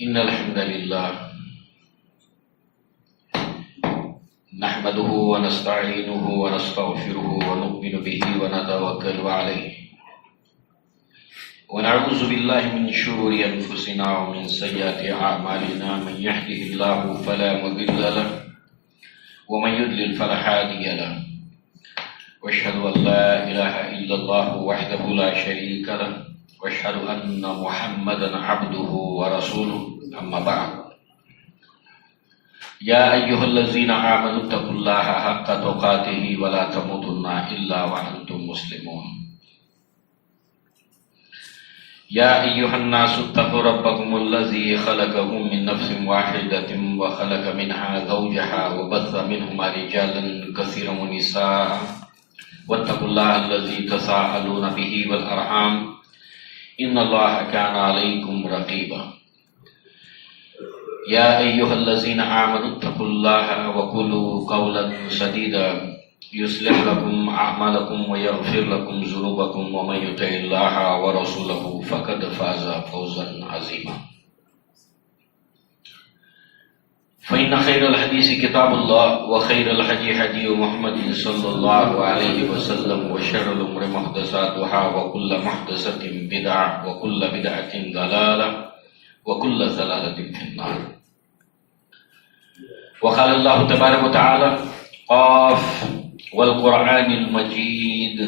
إن الحمد لله نحمده ونستعينه ونستغفره ونؤمن به ونتوكل عليه ونعوذ بالله من شرور أنفسنا ومن سيئات أعمالنا من يهده الله فلا مضل له ومن يضلل فلا هادي له وأشهد أن لا إله إلا الله وحده لا شريك له وأشهد أن محمدا عبده ورسوله أما بعد يا أيها الذين آمنوا اتقوا الله حق تقاته ولا تموتن إلا وأنتم مسلمون يا أيها الناس اتقوا ربكم الذي خلقكم من نفس واحدة وخلق منها زوجها وبث منهما رجالا كثيرا ونساء واتقوا الله الذي تساءلون به والأرحام إن الله كان عليكم رقيبا يا أيها الذين آمنوا اتقوا الله وقولوا قولا سديدا يصلح لكم أعمالكم ويغفر لكم ذنوبكم ومن يطع الله ورسوله فقد فاز فوزا عظيما فإن خير الحديث كتاب الله وخير الهدي هدي محمد صلى الله عليه وسلم وشر الأمور محدثاتها وكل محدثة بدعة وكل بدعة ضلالة وكل ضلالة في النار. وقال الله تبارك وتعالى قاف والقرآن المجيد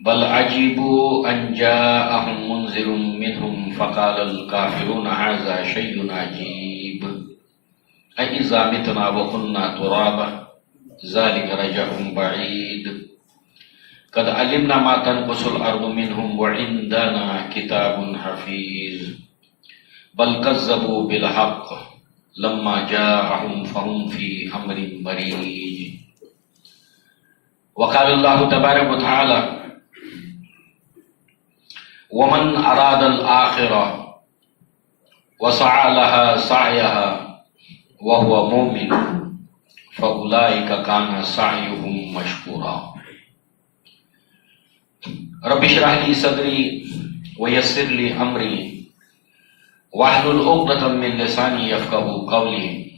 بل عجبوا أن جاءهم منذر منهم فقال الكافرون هذا شيء عجيب أإذا متنا وكنا ترابا ذلك رجع بعيد قد علمنا ما تنقص الأرض منهم وعندنا كتاب حفيظ بل كذبوا بالحق لما جاءهم فهم في أمر مريج. وقال الله تبارك وتعالى ومن أراد الآخرة وسعى لها سعيها وهو مؤمن فأولئك كان سعيهم مشكورا. رب اشرح لي صدري ويسر لي أمري واحلل عقدة من لساني يفقهوا قولي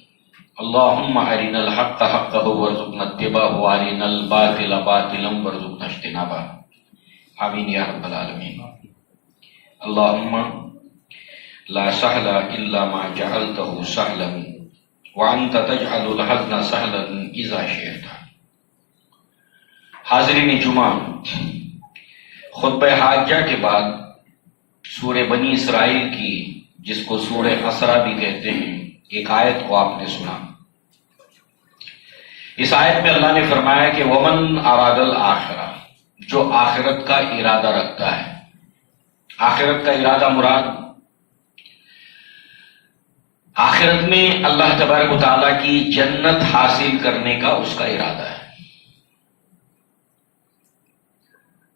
اللهم أرنا الحق حقا وارزقنا اتباعه وأرنا الباطل باطلا وارزقنا اجتنابه آمين يا رب العالمين. اللهم لا سهل إلا ما جعلته سهلا وأنت تجعل الحزن سهلا إذا شئت. حاضرین جمعہ، خطبہ حاجہ کے بعد سورہ بنی اسرائیل کی جس کو سورہ اسرا بھی کہتے ہیں ایک آیت کو آپ نے سنا. اس آیت میں اللہ نے فرمایا کہ ومن اراد الآخرہ، جو آخرت کا ارادہ رکھتا ہے. آخرت کا ارادہ مراد آخرت میں اللہ تبارک و تعالیٰ کی جنت حاصل کرنے کا اس کا ارادہ ہے.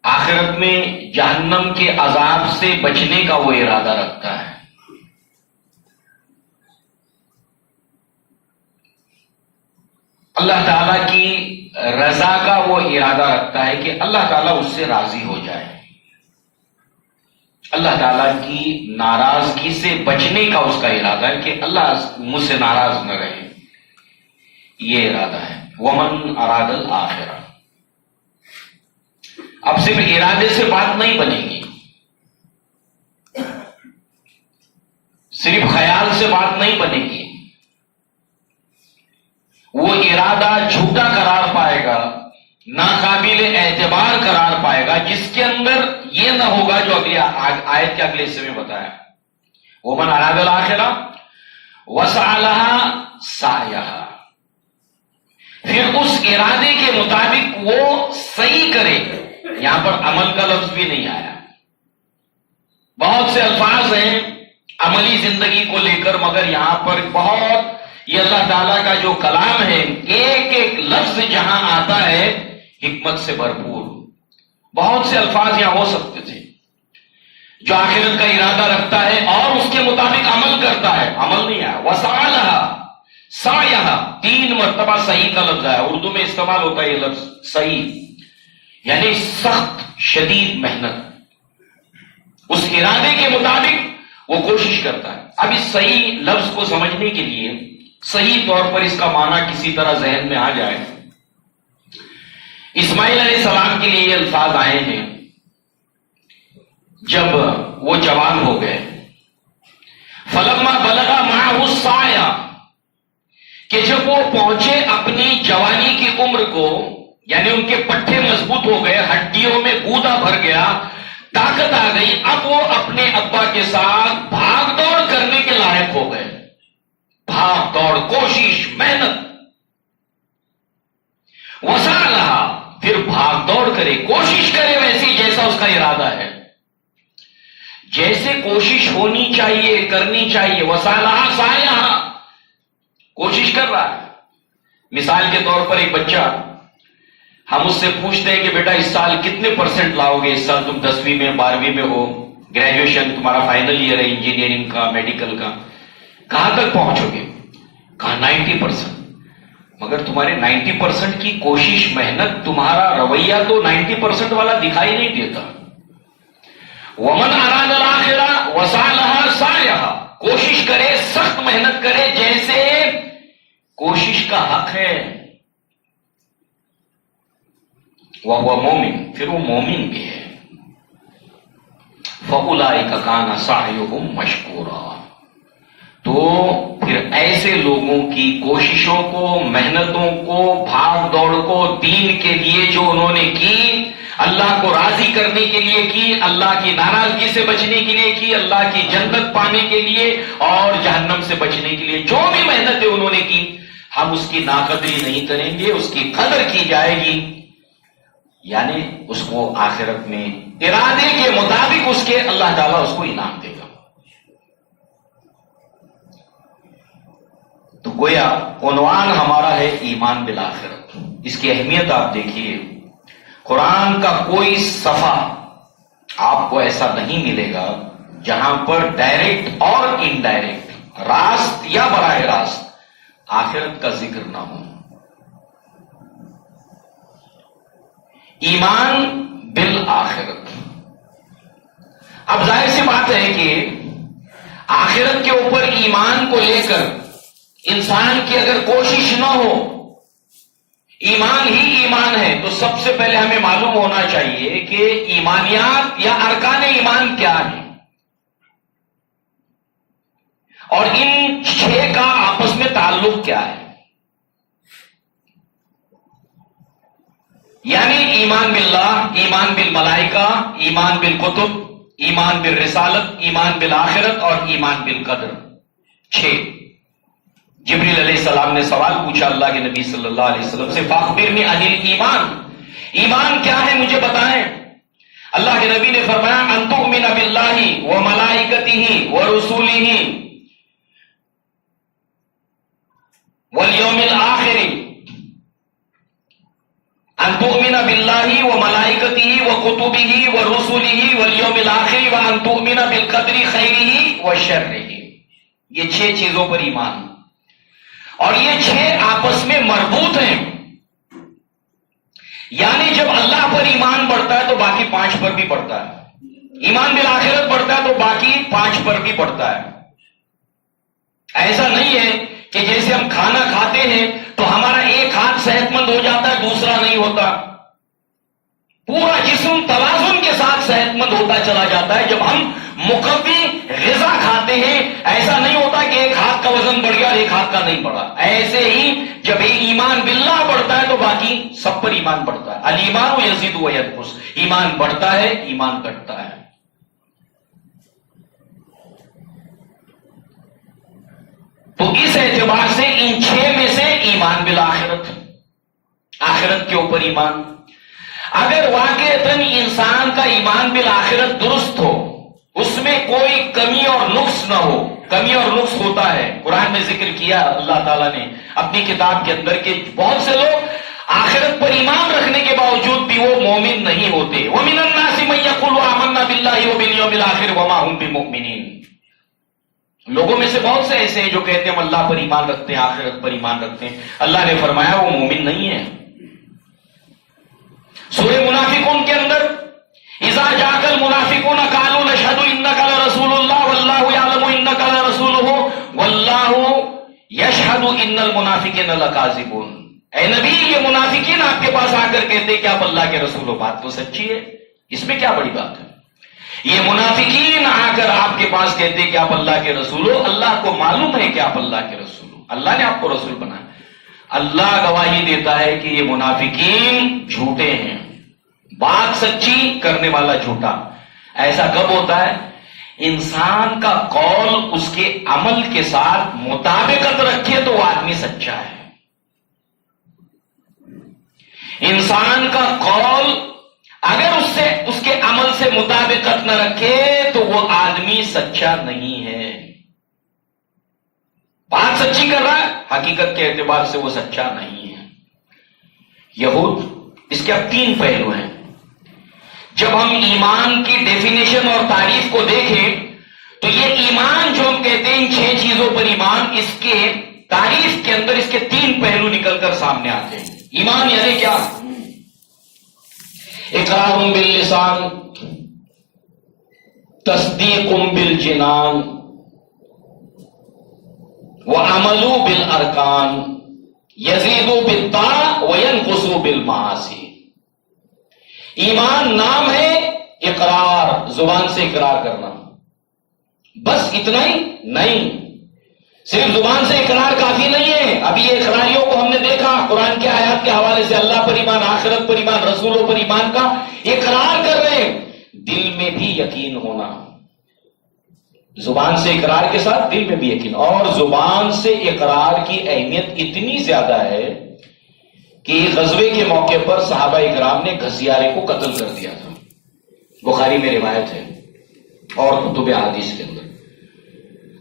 آخرت میں جہنم کے عذاب سے بچنے کا وہ ارادہ رکھتا ہے. اللہ تعالیٰ کی رضا کا وہ ارادہ رکھتا ہے کہ اللہ تعالیٰ اس سے راضی ہو جائے. اللہ تعالیٰ کی ناراضگی سے بچنے کا اس کا ارادہ ہے کہ اللہ مجھ سے ناراض نہ رہے. یہ ارادہ ہے ومن اراد الآخرہ. اب صرف ارادے سے بات نہیں بنے گی، صرف خیال سے بات نہیں بنے گی. وہ ارادہ جھوٹا قرار پائے گا، ناقابل اعتبار قرار پائے گا، جس کے اندر یہ نہ ہوگا جو اگلی آیت کے اگلے حصے میں بتایا. ومن اراد الآخرہ وسعى لها سعيها. پھر اس ارادے کے مطابق وہ صحیح کرے. یہاں پر عمل کا لفظ بھی نہیں آیا. بہت سے الفاظ ہیں عملی زندگی کو لے کر، مگر یہاں پر بہت یہ اللہ تعالیٰ کا جو کلام ہے ایک ایک لفظ جہاں آتا ہے حکمت سے بھرپور. بہت سے الفاظ یہاں ہو سکتے تھے. جو آخرت کا ارادہ رکھتا ہے اور اس کے مطابق عمل کرتا ہے، عمل نہیں آیا. وسعى لها سعيها 3 مرتبہ صحیح کا لفظ آیا. اردو میں استعمال ہوتا ہے یہ لفظ صحیح، یعنی سخت شدید محنت. اس ارادے کے مطابق وہ کوشش کرتا ہے. اب اس صحیح لفظ کو سمجھنے کے لیے صحیح طور پر اس کا معنی کسی طرح ذہن میں آ جائے. اسماعیل علیہ السلام کے لیے یہ الفاظ آئے ہیں جب وہ جوان ہو گئے. فلما بلغ معه السعی، کہ جب وہ پہنچے اپنی جوانی کی عمر کو، یعنی ان کے پٹھے مضبوط ہو گئے، ہڈیوں میں گودا بھر گیا، طاقت آ گئی، اب وہ اپنے ابا کے ساتھ بھاگ دوڑ کرنے کے لائق ہو گئے. بھاگ دوڑ، کوشش، محنت. وسعیها، پھر بھاگ دوڑ کرے، کوشش کرے ویسی جیسا اس کا ارادہ ہے، جیسے کوشش ہونی چاہیے، کرنی چاہیے. وسعیها سعیها، کوشش کر رہا ہے. مثال کے طور پر ایک بچہ، ہم اس سے پوچھتے ہیں کہ بیٹا اس سال کتنے پرسنٹ لاؤ گے؟ اس سال تم 10ویں میں 12ویں میں ہو، گریجویشن تمہارا فائنل ایئر ہے انجینئرنگ کا، میڈیکل کا، کہاں تک پہنچو گے؟ کہا 90%. مگر تمہارے 90% کی کوشش، محنت، تمہارا رویہ تو 90% والا دکھائی نہیں دیتا. ومن اراد الاخرہ وسعی لها سعیها، کوشش کرے، سخت محنت کرے جیسے کوشش کا حق ہے. وہو مومن، پھر وہ مومن بھی ہے. فاولئک کان سعیہم مشکورا، تو پھر ایسے لوگوں کی کوششوں کو، محنتوں کو، بھاگ دوڑ کو دین کے لیے جو انہوں نے کی، اللہ کو راضی کرنے کے لیے کی، اللہ کی ناراضگی سے بچنے کے لیے کی، اللہ کی جنت پانے کے لیے اور جہنم سے بچنے کے لیے جو بھی محنتیں انہوں نے کی، ہم اس کی ناقدری نہیں کریں گے، اس کی قدر کی جائے گی. یعنی اس کو آخرت میں ارادے کے مطابق اس کے اللہ تعالیٰ اس کو انعام دے گا. تو گویا عنوان ہمارا ہے ایمان بالآخرت. اس کی اہمیت آپ دیکھیے، قرآن کا کوئی صفحہ آپ کو ایسا نہیں ملے گا جہاں پر ڈائریکٹ اور انڈائریکٹ، راست یا براہ راست آخرت کا ذکر نہ ہو. ایمان بالآخرت. اب ظاہر سی بات ہے کہ آخرت کے اوپر ایمان کو لے کر انسان کی اگر کوشش نہ ہو، ایمان ہی ایمان ہے، تو سب سے پہلے ہمیں معلوم ہونا چاہیے کہ ایمانیات یا ارکان ایمان کیا ہیں، اور ان 6 کا آپس میں تعلق کیا ہے. یعنی ایمان باللہ، ایمان بالملائکہ، ایمان بالکتب، ایمان بالرسالت، ایمان بالآخرت اور ایمان بالقدر. 6. جبریل علیہ السلام نے سوال پوچھا اللہ کے نبی صلی اللہ علیہ وسلم سے، فاخبرنی عن الایمان، ایمان کیا ہے مجھے بتائیں. اللہ کے نبی نے فرمایا، ان تؤمن باللہ وملائکتہ ورسولہ والیوم الآخر، ان تؤمن باللہ وملائکتہ وکتبہ ورسولہ والیوم الآخر وان تؤمن بالقدر خیرہ وشرہ. یہ 6 چیزوں پر ایمان، اور یہ 6 آپس میں مربوط ہیں. یعنی جب اللہ پر ایمان بڑھتا ہے تو باقی 5 پر بھی بڑھتا ہے، ایمان بالآخرت بڑھتا ہے تو باقی 5 پر بھی بڑھتا ہے. ایسا نہیں ہے کہ جیسے ہم کھانا کھاتے ہیں تو ہمارا ایک ہاتھ صحت مند ہو جاتا ہے، دوسرا نہیں ہوتا. پورا جسم توازن کے ساتھ صحت مند ہوتا چلا جاتا ہے. جب ہم مقوی غذا کھاتے ہیں ایسا نہیں ہوتا کہ ایک ہاتھ کا وزن بڑھ گیا اور ایک ہاتھ کا نہیں بڑھا. ایسے ہی جب ایمان باللہ بڑھتا ہے تو باقی سب پر ایمان بڑھتا ہے. الایمان یزید و ینقص، ایمان بڑھتا ہے، ایمان گھٹتا ہے. تو اس اعتبار سے ان 6 میں سے ایمان بالآخرت، آخرت کے اوپر ایمان. اگر واقعتاً انسان کا ایمان بالآخرت درست ہو، اس میں کوئی کمی اور نقص نہ ہو. کمی اور نقص ہوتا ہے، قرآن میں ذکر کیا اللہ تعالیٰ نے اپنی کتاب کے اندر کہ بہت سے لوگ آخرت پر ایمان رکھنے کے باوجود بھی وہ مومن نہیں ہوتے. وَمِنَ النَّاسِ مَن يَقُولُ آمَنَّا بِاللَّهِ وَبِالْيَوْمِ الْآخِرِ وَمَا هُمْ بِمُؤْمِنِينَ. لوگوں میں سے بہت سے ایسے ہیں جو کہتے ہیں ہم اللہ پر ایمان رکھتے ہیں، آخرت پر ایمان رکھتے ہیں. اللہ نے فرمایا وہ مومن نہیں ہے. سورہ منافقون کے اندر اذا جاءك المنافقون قالوا نشهد انك لرسول الله والله یشہد ان المنافقین لکاذبون، اے نبی یہ منافقین آپ کے پاس آ کر کہتے کہ آپ اللہ کے رسول ہو، بات تو سچی ہے، اس میں کیا بڑی بات ہے؟ یہ منافقین آ کر آپ کے پاس کہتے کہ آپ اللہ کے رسول ہو، اللہ کو معلوم ہے کہ آپ اللہ کے رسول ہو، اللہ نے آپ کو رسول بنایا، اللہ گواہی دیتا ہے کہ یہ منافقین جھوٹے ہیں، بات سچی کرنے والا جھوٹا۔ ایسا کب ہوتا ہے؟ انسان کا قول اس کے عمل کے ساتھ مطابقت رکھے تو وہ آدمی سچا ہے، انسان کا قول اگر اس کے عمل سے مطابقت نہ رکھے تو وہ آدمی سچا نہیں ہے۔ بات سچی کر رہا ہے، حقیقت کے اعتبار سے وہ سچا نہیں ہے۔ یہود، اس کے اب 3 پہلو ہیں۔ جب ہم ایمان کی ڈیفینیشن اور تعریف کو دیکھیں تو یہ ایمان جو ہم کہتے ہیں ان 6 چیزوں پر ایمان، اس کے تعریف کے اندر اس کے 3 پہلو نکل کر سامنے آتے ہیں۔ ایمان یعنی کیا؟ اقرار باللسان، تصدیق بالجنان، وعمل بالارکان، یزید بالطاعہ وینقص بالمعاصی۔ ایمان نام ہے، اقرار زبان سے اقرار کرنا، بس اتنا ہی نہیں، صرف زبان سے اقرار کافی نہیں ہے۔ ابھی یہ اقراریوں کو ہم نے دیکھا قرآن کے آیات کے حوالے سے، اللہ پر ایمان، آخرت پر ایمان، رسولوں پر ایمان کا اقرار کر رہے ہیں، دل میں بھی یقین ہونا، زبان سے اقرار کے ساتھ دل میں بھی یقین۔ اور زبان سے اقرار کی اہمیت اتنی زیادہ ہے کہ غزوے کے موقع پر صحابہ اکرام نے گھسیارے کو قتل کر دیا تھا، بخاری میں روایت ہے اور کتب احادیث کے اندر،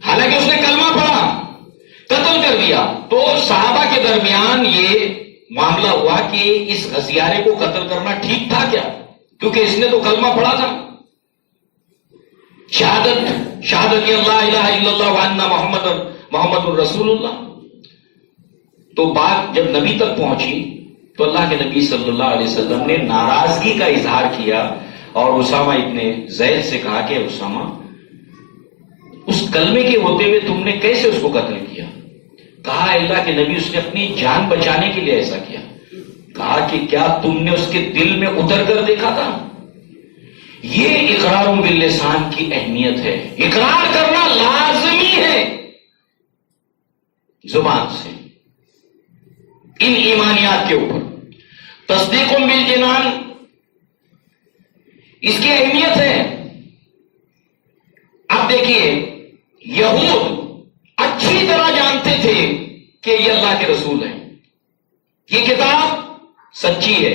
حالانکہ اس نے کلمہ پڑھا، قتل کر دیا۔ تو صحابہ کے درمیان یہ معاملہ ہوا کہ اس گھسیارے کو قتل کرنا ٹھیک تھا کیا، کیونکہ اس نے تو کلمہ پڑھا تھا، شہادت اللہ الہ الا اللہ وان محمد الرسول اللہ۔ تو بات جب نبی تک پہنچی تو اللہ کے نبی صلی اللہ علیہ وسلم نے ناراضگی کا اظہار کیا اور اسامہ ابن زید سے کہا کہ اسامہ، اس کلمے کے ہوتے ہوئے تم نے کیسے اس کو قتل کیا؟ کہا اللہ کے نبی اس نے اپنی جان بچانے کے لیے ایسا کیا۔ کہا کہ کیا تم نے اس کے دل میں اتر کر دیکھا تھا؟ یہ اقرار باللسان کی اہمیت ہے، اقرار کرنا لازمی ہے زبان سے ان ایمانیات کے اوپر۔ تصدیق بالجنان، اس کی اہمیت ہے۔ اب دیکھیے، یہود اچھی طرح جانتے تھے کہ یہ اللہ کے رسول ہیں، یہ کتاب سچی ہے،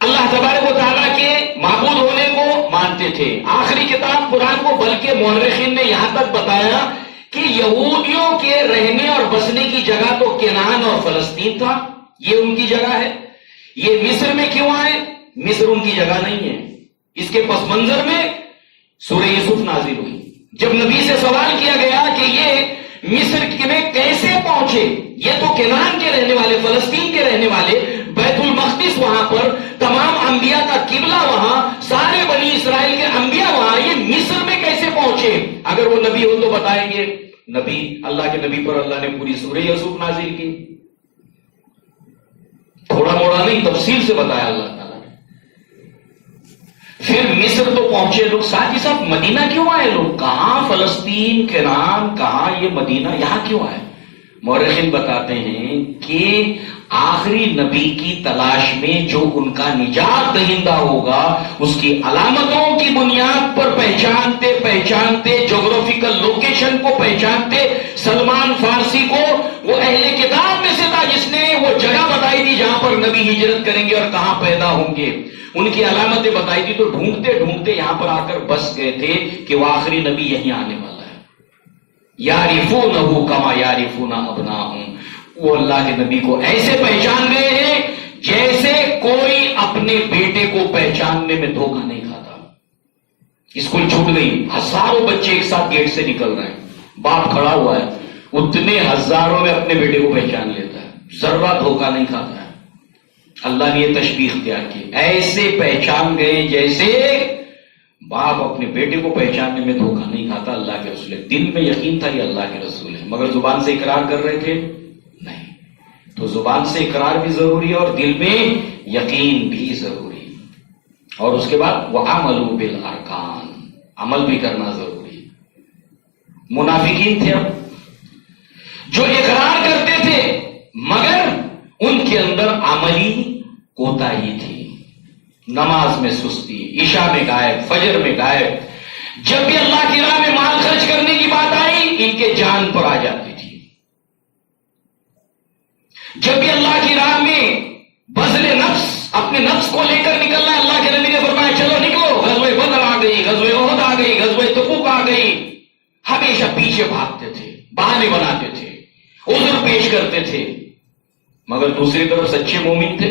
اللہ تبارک و تعالیٰ کے معبود ہونے کو مانتے تھے، آخری کتاب قرآن کو، بلکہ مورخین نے یہاں تک بتایا کہ یہودیوں کے رہنے اور بسنے کی جگہ تو کنعان اور فلسطین تھا، یہ ان کی جگہ ہے۔ یہ مصر میں کیوں آئے؟ مصر ان کی جگہ نہیں ہے۔ اس کے پس منظر میں سورہ یوسف نازل ہوئی۔ جب نبی سے سوال کیا گیا کہ یہ مصر میں کیسے پہنچے، یہ تو کنعان کے رہنے والے، فلسطین کے رہنے والے، بیت المقدس وہاں پر، تمام انبیاء کا قبلہ وہاں، سارے بنی اسرائیل کے انبیاء وہاں، یہ مصر میں کیسے پہنچے؟ اگر وہ نبی ہو تو بتائیں گے۔ نبی، اللہ کے نبی پر اللہ نے پوری سورہ یوسف نازل کی، تھوڑا موڑا نہیں، تفصیل سے بتایا اللہ تعالیٰ نے۔ پھر مصر تو پہنچے لوگ، ساتھ ہی ساتھ مدینہ کیوں آئے لوگ؟ کہاں فلسطین، کنعان، کہاں یہ مدینہ، یہاں کیوں آئے؟ مورخین بتاتے ہیں کہ آخری نبی کی تلاش میں جو ان کا نجات دہندہ ہوگا، اس کی علامتوں کی بنیاد پر پہچانتے پہچانتے، جغرافیکل لوکیشن کو پہچانتے، سلمان فارسی کو، وہ اہل کتاب میں سے تھا جس نے وہ جگہ بتائی تھی جہاں پر نبی ہجرت کریں گے اور کہاں پیدا ہوں گے، ان کی علامتیں بتائی تھی، تو ڈھونڈتے ڈھونڈتے یہاں پر آ کر بس گئے تھے کہ وہ آخری نبی یہیں آنے والا ہے۔ یعرفونہ کما یعرفون ابناہم، وہ اللہ کے نبی کو ایسے پہچان گئے ہیں جیسے کوئی اپنے بیٹے کو پہچاننے میں دھوکہ نہیں کھاتا۔ اسکول چھوٹ گئی، ہزاروں بچے ایک ساتھ گیٹ سے نکل رہے ہیں، باپ کھڑا ہوا ہے، اتنے ہزاروں میں اپنے بیٹے کو پہچان لیتا ہے، ذرہ دھوکہ نہیں کھاتا ہے۔ اللہ نے یہ تشبیہ اختیار کی، ایسے پہچان گئے جیسے باپ اپنے بیٹے کو پہچاننے میں دھوکہ نہیں کھاتا، اللہ کے رسول ہے، دل میں یقین تھا یہ اللہ کے رسول ہے، مگر زبان سے اقرار کر رہے تھے نہیں. تو زبان سے اقرار بھی ضروری ہے اور دل میں یقین بھی ضروری ہے. اور اس کے بعد وَعَمَلُوا بِالْأَرْكَانِ، عمل بھی کرنا ضروری ہے. منافقین تھے اب جو اقرار کرتے تھے مگر ان کے اندر عملی کوتاہی تھی، نماز میں سستی، عشاء میں غائب، فجر میں غائب. جب بھی اللہ کی راہ میں مال خرچ کرنے کی بات آئی ان کے جان پر آ جاتی تھی. جب بھی اللہ کی راہ میں بذل نفس، اپنے نفس کو لے کر نکلنا ہے، اللہ کے نبی نے فرمایا چلو نکلو، غزوہ بدر آ گئی، غزوہ احد آ گئی، غزوہ تبوک آ گئی، ہمیشہ پیچھے بھاگتے تھے، بہانے بناتے تھے، عذر پیش کرتے تھے. مگر دوسری طرف سچے مومن تھے.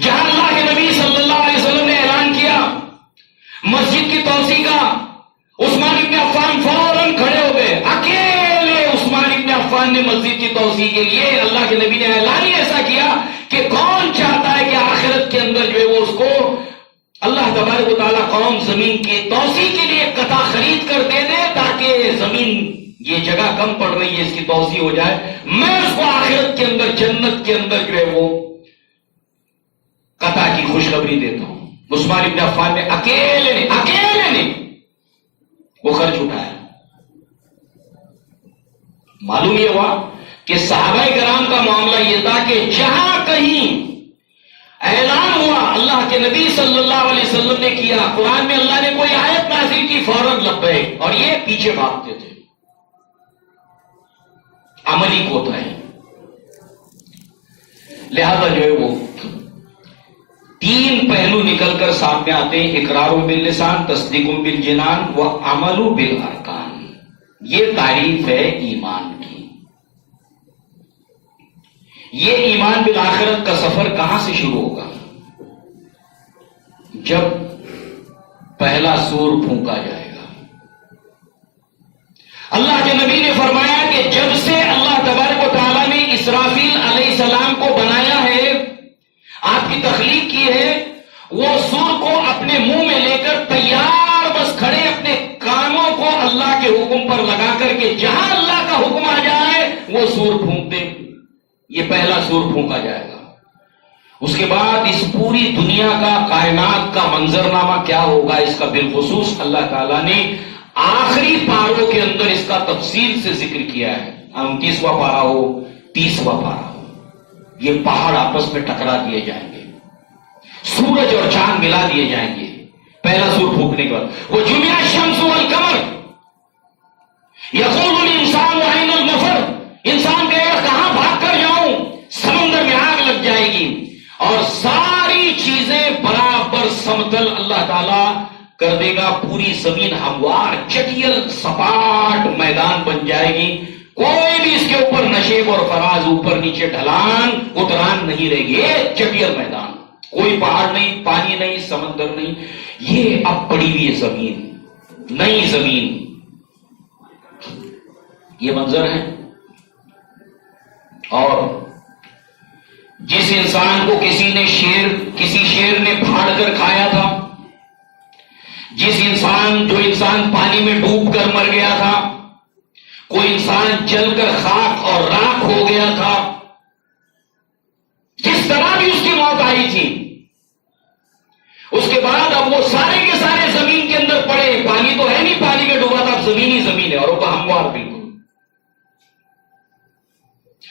جہاں اللہ کے نبی صلی اللہ علیہ وسلم نے اعلان کیا مسجد کی توسیع کا، عثمان ابن عفان فوراً کھڑے ہو گئے. اکیلے عثمان ابن عفان نے مسجد کی توسیع کے لیے، اللہ کے نبی نے اعلان ہی ایسا کیا کہ کون چاہتا ہے کہ آخرت کے اندر جو ہے وہ اس کو اللہ تبارک و تعالیٰ قوم زمین کی توسیع کے لیے قطع خرید کر دے دے تاکہ زمین یہ جگہ کم پڑ رہی ہے اس کی توسیع ہو جائے، میں اس کو آخرت کے اندر جنت کے اندر جو ہے وہ قطع کی خوشخبری دیتا ہوں. عثمان ابن عفان نے اکیلے نے وہ خرچ اٹھایا. معلوم یہ ہوا کہ صحابہ کرام کا معاملہ یہ تھا کہ جہاں کہیں اعلان ہوا اللہ کے نبی صلی اللہ علیہ وسلم نے کیا، قرآن میں اللہ نے کوئی آیت نازل کی فوراً لبیک، اور یہ پیچھے بھاگتے تھے. عملی کوتاہی. لہذا جو ہے وہ تین پہلو نکل کر سامنے آتے ہیں: اقرار باللسان، تصدیق بالجنان و عمل بالارکان. یہ تعریف ہے ایمان کی. یہ ایمان بالآخرت کا سفر کہاں سے شروع ہوگا؟ جب پہلا سور پھونکا جائے گا. اللہ کے نبی نے فرمایا کہ جب سے اللہ تبارک و تعالیٰ نے اسرافیل علیہ السلام کو بنایا ہے، آپ کی تخلیق کی ہے، وہ سور کو اپنے منہ میں لے کر تیار بس کھڑے اپنے کانوں کو اللہ کے حکم پر لگا کر کے جہاں اللہ کا حکم آ جائے وہ سور پھونک دیں. یہ پہلا سور پھونکا جائے گا. اس کے بعد اس پوری دنیا کا، کائنات کا منظرنامہ کیا ہوگا اس کا بالخصوص اللہ تعالیٰ نے آخری پاروں کے اندر اس کا تفصیل سے ذکر کیا ہے. 29واں پارہ ہو، 30واں پارہ ہو، یہ پہاڑ آپس میں ٹکرا دیے جائیں گے، سورج اور چاند ملا دیے جائیں گے. پہلا سور پھونکنے کے بعد وہ جمع الشمس والقمر یقول الانسان وَأَيْنَ الْمَفَرُّ، انسان کہے گا کہاں بھاگ کر جاؤں، سمندر میں آگ لگ جائے گی اور ساری چیزیں برابر سمتل اللہ تعالیٰ کر دے گا. پوری زمین ہموار چٹیل سپاٹ میدان بن جائے گی. کوئی بھی اس کے اوپر نشیب اور فراز، اوپر نیچے ڈھلان اتران نہیں رہے گی. ایک چٹیل میدان، کوئی پہاڑ نہیں، پانی نہیں، سمندر نہیں. یہ اب پڑی ہوئی زمین، نئی زمین، یہ منظر ہے. اور جس انسان کو کسی شیر نے پھاڑ کر کھایا تھا، جو انسان پانی میں ڈوب کر مر گیا تھا، کوئی انسان جل کر خاک اور راکھ ہو گیا تھا، جس طرح بھی اس کی موت آئی تھی، اس کے بعد اب وہ سارے کے سارے زمین کے اندر پڑے. پانی تو ہے نہیں، پانی میں ڈوبا تھا، اب زمین ہی زمین ہے اور وہ ہموار بالکل.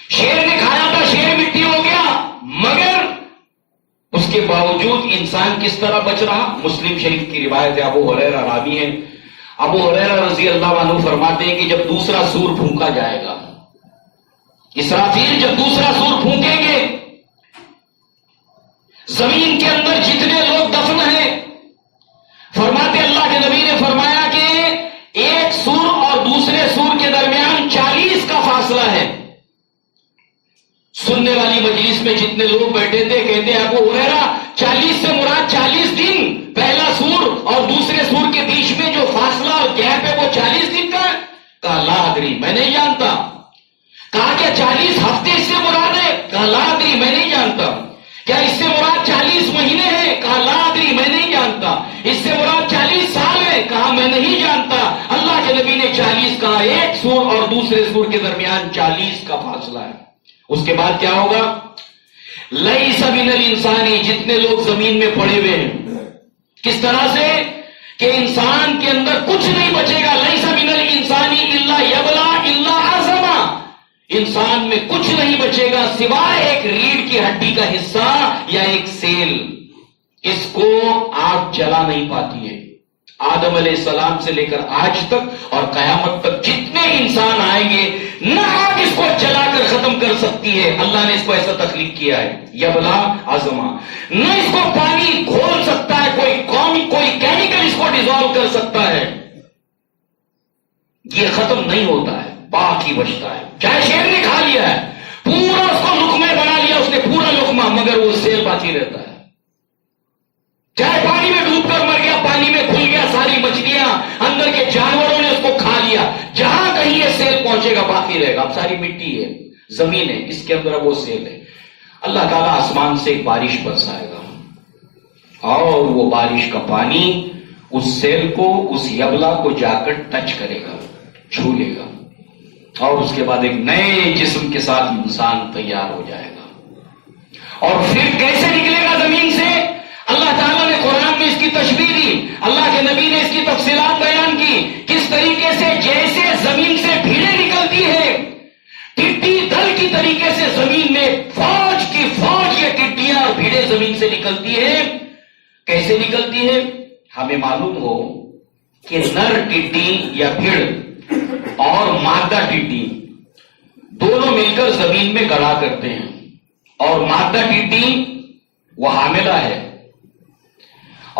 شیر نے کھایا تھا، شیر مٹی ہو گیا، مگر اس کے باوجود انسان کس طرح بچ رہا؟ مسلم شریف کی روایت ہے، ابو ہریرہ راوی ہے. ابو ہریرہ رضی اللہ عنہ فرماتے ہیں کہ جب دوسرا سور پھونکا جائے گا، اسرافیل جب دوسرا سور پھونکیں گے، زمین کے اندر جتنے لوگ دفن ہیں، فرماتے اللہ کے نبی نے فرمایا کہ ایک سور اور دوسرے سور کے درمیان 40 کا فاصلہ ہے. سننے والی مجلس میں جتنے لوگ بیٹھے تھے کہتے ہیں ابو ہریرہ 40 سے مراد 40 دن، پہلا سور اور دوسرے سور کے بیچ میں جو فاصلہ اور گیپ ہے وہ 40 دن کا ہے. کہا لا ادری، میں نہیں جانتا. کہا کیا 40 ہفتے اس سے مراد ہے؟ کہا لا ادری، میں نہیں جانتا. کیا اس سے مراد 40 مہینے ہیں؟ کہا لا ادری، میں نہیں جانتا. اس سے مراد 40 سور اور دوسرے سور کے درمیان 40 کا فاصلہ ہے. اس کے بعد کیا ہوگا؟ لیس من الانسانی، جتنے لوگ زمین میں پڑے ہوئے ہیں، کس طرح سے کہ انسان کے اندر کچھ نہیں بچے گا. لیس من الانسانی الا یبلا الا عظما، انسان میں کچھ نہیں بچے گا سوائے ایک ریڑھ کی ہڈی کا حصہ یا ایک سیل. اس کو آگ جلا نہیں پاتی ہے. آدم علیہ السلام سے لے کر آج تک اور قیامت تک جتنے انسان آئیں گے، نہ آگ اس کو جلا کر ختم کر سکتی ہے. اللہ نے اس کو ایسا تخلیق کیا ہے، یبلا عظما. نہ اس کو پانی گھول سکتا ہے، کوئی کیمیکل اس کو ڈیزالو کر سکتا ہے. یہ ختم نہیں ہوتا ہے، باقی بچتا ہے. چاہے شیر نے کھا لیا ہے، پورا اس کو لقمے بنا لیا اس نے، پورا لقمہ، مگر وہ سیل باقی رہتا ہے. چاہے پانی میں ڈوب کر مر گیا، پانی میں کھل گیا، ساری مچھلیاں اندر کے جانوروں نے اس کو کھا لیا، جہاں کہیں یہ سیل پہنچے گا باقی رہے گا. اب ساری مٹی ہے، زمین ہے، اس کے اندر اب وہ سیل ہے. اللہ تعالیٰ آسمان سے ایک بارش برسائے گا اور وہ بارش کا پانی اس سیل کو، اس یبلا کو جا کر ٹچ کرے گا، چھو لے گا، اور اس کے بعد ایک نئے جسم کے ساتھ انسان تیار ہو جائے گا. اور پھر کیسے نکلے گا زمین سے؟ اللہ تعالیٰ نے قرآن میں اس کی تشبیہ دی، اللہ کے نبی نے اس کی تفصیلات بیان کی. کس طریقے سے جیسے زمین سے بھیڑیں نکلتی ہے، ٹڈی دل کی طریقے سے زمین میں فوج کی فوج یہ ٹڈیاں اور بھیڑیں زمین سے نکلتی ہے. کیسے نکلتی ہے؟ ہمیں معلوم ہو کہ نر ٹڈی یا بھیڑ اور مادہ ٹڈی دونوں مل کر زمین میں گڑا کرتے ہیں، اور مادہ ٹڈی وہ حاملہ ہے،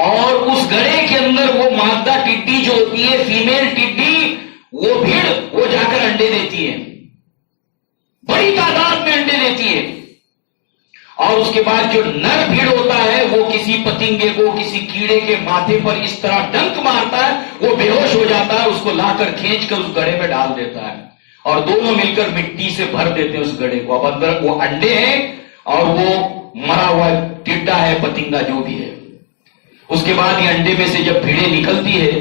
اور اس گڑے کے اندر وہ مادہ ٹڈی جو ہوتی ہے، فیمیل ٹڈی، وہ بھیڑ وہ جا کر انڈے دیتی ہے، بڑی تعداد میں انڈے دیتی ہے. اور اس کے بعد جو نر بھیڑ ہوتا ہے وہ کسی پتنگے کو، کسی کیڑے کے ماتھے پر اس طرح ڈنک مارتا ہے، وہ بے ہوش ہو جاتا ہے، اس کو لا کر کھینچ کر اس گڑے میں ڈال دیتا ہے، اور دونوں مل کر مٹی سے بھر دیتے ہیں اس گڑے کو. اب اندر وہ انڈے ہیں اور وہ مرا ہوا ٹڈا ہے، پتنگا جو بھی ہے. اس کے بعد یہ انڈے میں سے جب بھیڑیں نکلتی ہے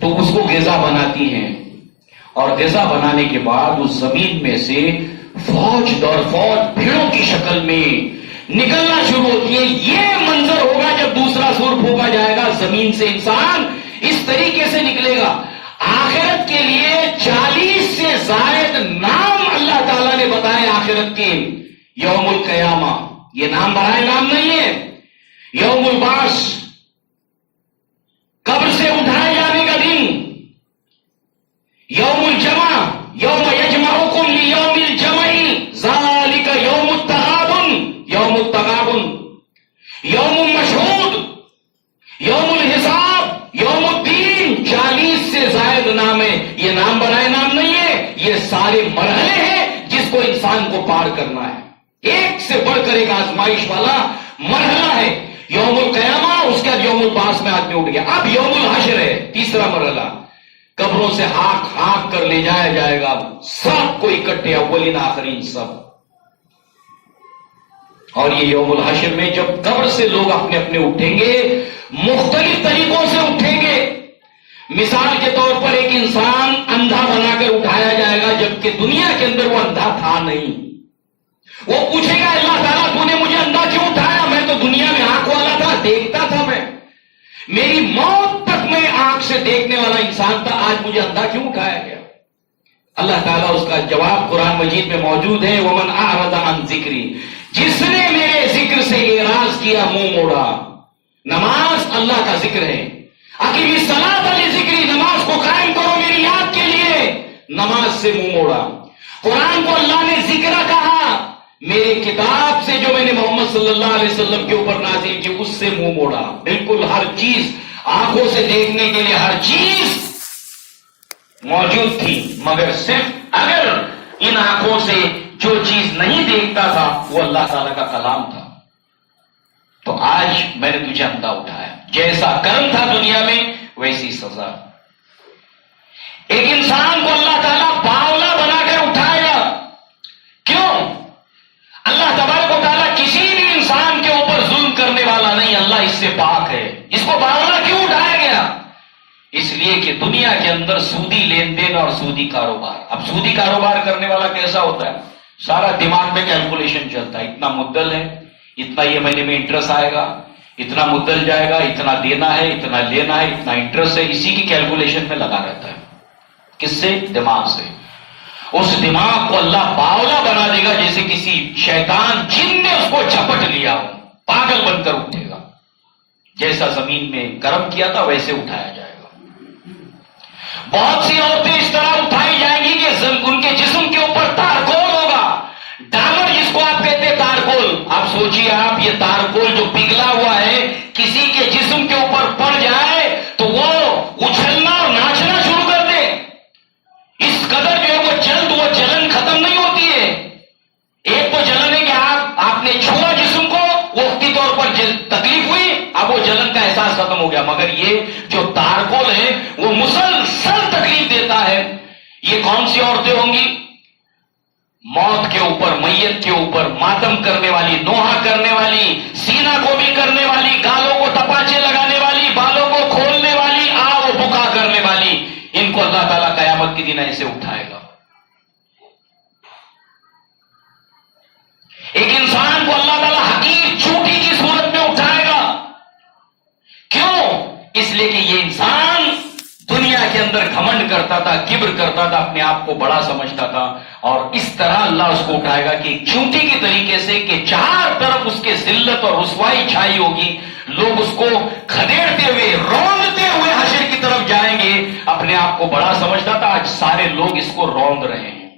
تو اس کو غذا بناتی ہیں، اور غذا بنانے کے بعد اس زمین میں سے فوج در فوج بھیڑوں کی شکل میں نکلنا شروع ہوتی ہے. یہ منظر ہوگا جب دوسرا سور پھونکا جائے گا، زمین سے انسان اس طریقے سے نکلے گا. آخرت کے لیے 40 سے زائد نام اللہ تعالیٰ نے بتائے آخرت کے. یوم القیامہ یہ نام برائے نام نہیں ہے. یوم البعث قبر سے اٹھائے جانے کا دن. یوم الجمع یوم یجمعکم لیوم الجمع ذالک یوم التغابن یوم التغابن. یوم مشہود، یوم الحساب، یوم الدین، 40 سے زائد نام ہے. یہ نام برائے نام نہیں ہے، یہ سارے مرحلے ہیں جس کو انسان کو پار کرنا ہے. ایک سے بڑھ کر ایک آزمائش والا مرحلہ ہے. یوم القیامہ، اس کے بعد یوم البعث میں آدمی اٹھ گیا. اب یوم الحشر ہے، تیسرا مرحلہ. قبروں سے ہانک کر لے جایا جائے گا سب کو اکٹھے، اولین آخرین سب. اور یہ یوم الحشر میں جب قبر سے لوگ اپنے اپنے اٹھیں گے، مختلف طریقوں سے اٹھیں گے. مثال کے طور پر ایک انسان اندھا بنا کر اٹھایا جائے گا، جبکہ دنیا کے اندر وہ اندھا تھا نہیں. وہ پوچھے گا اللہ تعالیٰ تو نے مجھے اندھا کیوں اٹھایا؟ میں تو دنیا میں آنکھ والا تھا، دیکھتا تھا، میں میری موت تک میں آنکھ سے دیکھنے والا انسان تھا، آج مجھے اندھا کیوں اٹھایا گیا؟ اللہ تعالیٰ اس کا جواب قرآن مجید میں موجود ہے. ومن اعرض عن ذکری، جس نے میرے ذکر سے اعراض کیا، منہ موڑا. نماز اللہ کا ذکر ہے. اقیم الصلاۃ لذکری، نماز کو قائم کرو میری یاد کے لیے. نماز سے منہ موڑا. قرآن کو اللہ نے ذکر کہا، میرے کتاب سے جو میں نے محمد صلی اللہ علیہ وسلم کے اوپر نازل کی اس سے منہ موڑا. بالکل ہر چیز آنکھوں سے دیکھنے کے لیے ہر چیز موجود تھی، مگر صرف اگر ان آنکھوں سے جو چیز نہیں دیکھتا تھا وہ اللہ تعالیٰ کا کلام تھا. تو آج میں نے تجھے اندھا اٹھایا. جیسا کرم تھا دنیا میں ویسی سزا. ایک انسان کو اللہ تعالیٰ باولا بنا کر اٹھائے گا. کیوں؟ اللہ تبارک و تعالیٰ کسی بھی انسان کے اوپر ظلم کرنے والا نہیں، اللہ اس سے پاک ہے. اس کو باولا کیوں اٹھایا گیا؟ اس لیے کہ کہ دنیا کے اندر سودی لین دین اور سودی کاروبار. اب سودی کاروبار کرنے والا کیسا ہوتا ہے؟ سارا دماغ میں کیلکولیشن چلتا ہے. اتنا مدل ہے، اتنا یہ مہینے میں انٹرسٹ آئے گا، اتنا مدل جائے گا، اتنا دینا ہے، اتنا لینا ہے، اتنا انٹرسٹ ہے. اسی کی کیلکولیشن میں لگا رہتا ہے. کس سے؟ دماغ سے. اس دماغ کو اللہ باولا بنا دے گا جیسے کسی شیطان جن نے اس کو جھپٹ لیا ہو. پاگل بن کر اٹھے گا. جیسا زمین میں کرم کیا تھا ویسے اٹھایا جائے گا. بہت سی عورتیں اس طرح اٹھائی جائیں گی کہ ان کے جسم کے اوپر تارکول ہوگا. ڈامر جس کو آپ کہتے ہیں تارکول. آپ سوچیے، آپ یہ تارکول جو پگھلا ہوا ہے کسی کے جسم کے اوپر پڑ جائے تو وہ اچھلنا اور ناچنا شروع کر دے. اس قدر جو ہے وہ جلن ختم نہیں ہوتی ہے. ایک تو جلن ہے کہ آپ نے چھوا جسم کو، وقتی طور پر تکلیف ہوئی، اب وہ جلن کا احساس ختم ہو گیا. مگر یہ جو تارکول ہے وہ مسلسل تکلیف دیتا ہے. یہ کون سی عورتیں ہوں گی؟ موت کے اوپر، میت کے اوپر ماتم کرنے والی، نوحہ کرنے والی، سینہ کو بھی کرنے والی، گالوں کو تپاچے لگانے والی، بالوں کو کھولنے والی، آہ و بکا کرنے والی. ان کو اللہ تعالیٰ قیامت کے دن ایسے اٹھائے گا. ایک انسان کو اللہ تعالیٰ حقیر چوٹی کی صورت میں اٹھائے گا. کیوں؟ اس لیے کہ یہ انسان دنیا کے اندر گھمنڈ کرتا تھا، کبر کرتا تھا، اپنے آپ کو بڑا سمجھتا تھا. اور اس طرح اللہ اس کو اٹھائے گا کہ ایک چونٹی کی طریقے سے کہ چار طرف اس کے ذلت اور رسوائی چھائی ہوگی. لوگ اس کو کھدیڑتے ہوئے، روندتے ہوئے حشر کی طرف جائیں گے. اپنے آپ کو بڑا سمجھتا تھا، آج سارے لوگ اس کو روند رہے ہیں.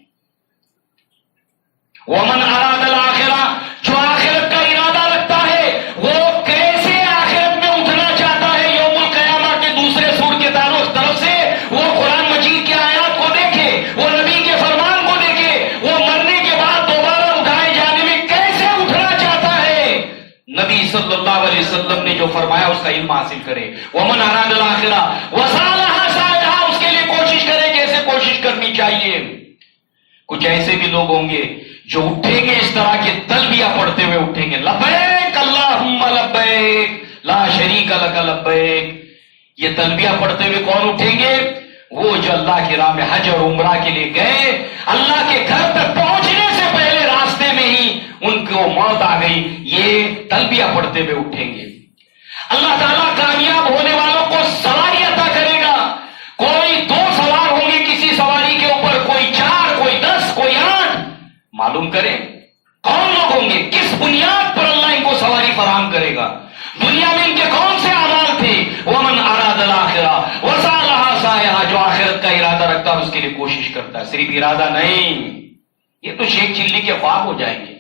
ومن اراد الاخرہ، جو آخرت کا ارادہ رکھتا ہے وہ کیسے آخرت میں اٹھنا چاہتا ہے یوم القیامہ کے دوسرے سور کے طرف سے. وہ قرآن مجید کی آیات کو دیکھے، وہ نبی کے فرمان کو دیکھے، وہ مرنے کے بعد دوبارہ اٹھائے جانے میں کیسے اٹھنا چاہتا ہے. نبی صلی اللہ علیہ وسلم نے جو فرمایا اس کا علم حاصل کرے. ومن اراد الاخرہ وسعیها سعیها، اس کے لیے کوشش کرے جیسے کوشش کرنی چاہیے. کچھ ایسے بھی لوگ ہوں گے جو اٹھیں گے اس طرح کے تلبیہ پڑھتے ہوئے اٹھیں گے، لبیک اللہم لبیک لا شریک لک لبیک. یہ تلبیہ پڑھتے ہوئے کون اٹھیں گے؟ وہ جو اللہ کی راہ میں حج اور عمرہ کے لیے گئے، اللہ کے گھر تک پہنچنے سے پہلے راستے میں ہی ان کو موت آ گئی. یہ تلبیہ پڑھتے ہوئے اٹھیں گے. اللہ تعالیٰ کامیاب ہونے والوں کو سواری عطا کرے گا. کوئی 2 سوار ہوں گے کسی سواری کے اوپر، کوئی 4، کوئی 10، کوئی 8. معلوم کریں کون لوگ ہوں گے، کس بنیاد پر اللہ ان کو سواری فراہم کرے گا، دنیا میں ان کے کون سے اعمال تھے. ومن اراد الاخرہ وسعی لها سعیها، جو آخرت کا ارادہ رکھتا ہے اس کے لیے کوشش کرتا ہے. صرف ارادہ نہیں، یہ تو شیخ چلی کے خواب ہو جائیں گے.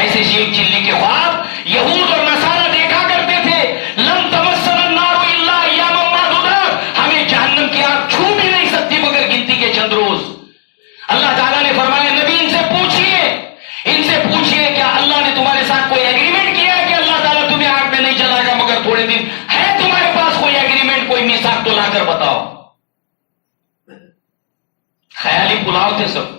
ایسے شیخ چلی کے خواب یہود اور نصارہ دیکھا کرتے تھے. لن تمسنا النار الا ایاما معدودات، ہمیں جہنم کی آگ چھو بھی نہیں سکتی مگر گنتی کے چند روز. اللہ تعالیٰ نے فرمایا نبی ان سے پوچھئے کیا اللہ نے تمہارے ساتھ کوئی ایگریمنٹ کیا ہے کہ اللہ تعالیٰ تمہیں آگ میں نہیں جلائے گا مگر تھوڑے دن؟ ہے تمہارے پاس کوئی ایگریمنٹ، کوئی میثاق تو لا کر بتاؤ. خیالی پلاؤ تھے سب.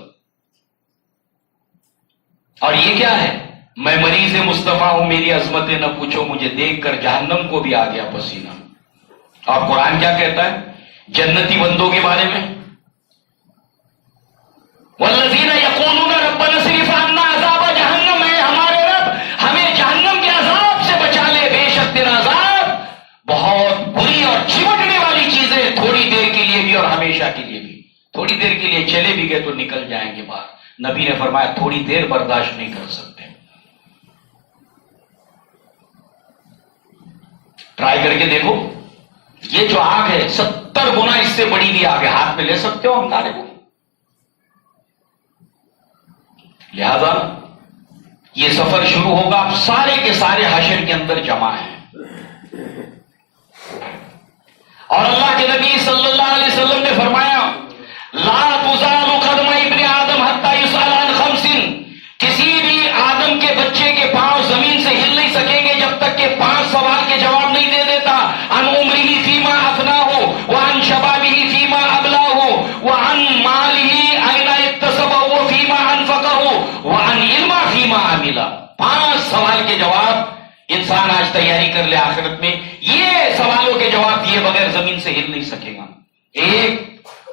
اور یہ کیا ہے؟ میں مریض مصطفیٰ ہوں، میری عظمتیں نہ پوچھو، مجھے دیکھ کر جہنم کو بھی آ گیا پسینہ. اور قرآن کیا کہتا ہے جنتی بندوں کے بارے میں؟ والذین یقولون ربنا اصرف عنا عذاب جہنم، ہے ہمارے رب ہمیں جہنم کے عذاب سے بچا لے، بے شک تیرا عذاب بہت بری اور چمٹنے والی چیز ہے، تھوڑی دیر کے لیے بھی اور ہمیشہ کے لیے بھی. تھوڑی دیر کے لیے چلے بھی گئے تو نکل جائیں گے باہر. نبی نے فرمایا تھوڑی دیر برداشت نہیں کر سکتے. ٹرائی کر کے دیکھو، یہ جو آگ ہے 70 گنا اس سے بڑی بھی آگ ہے. ہاتھ میں لے سکتے ہو ہم کو. لہذا یہ سفر شروع ہوگا، اب سارے کے سارے حشر کے اندر جمع ہیں. اور اللہ کے نبی صلی اللہ علیہ وسلم نے فرمایا لا تزال قدم ابن آدم حتی یسأل عن 5، کسی بھی آدم کے بچے کے پاؤں زمین سے ہل نہیں سکیں گے جب تک کہ 5 سوال کے جواب نہیں دے دیتا. عن عمرہ فیما افناہ، وعن شبابہ فیما ابلاہ، وعن مالہ این اکتسبہ فیما انفقہ، وعن علمہ فیما عملہ. 5 سوال کے جواب انسان آج تیاری کر لے آخرت میں یہ سوالوں کے جواب دیے بغیر زمین سے ہل نہیں سکے گا. ایک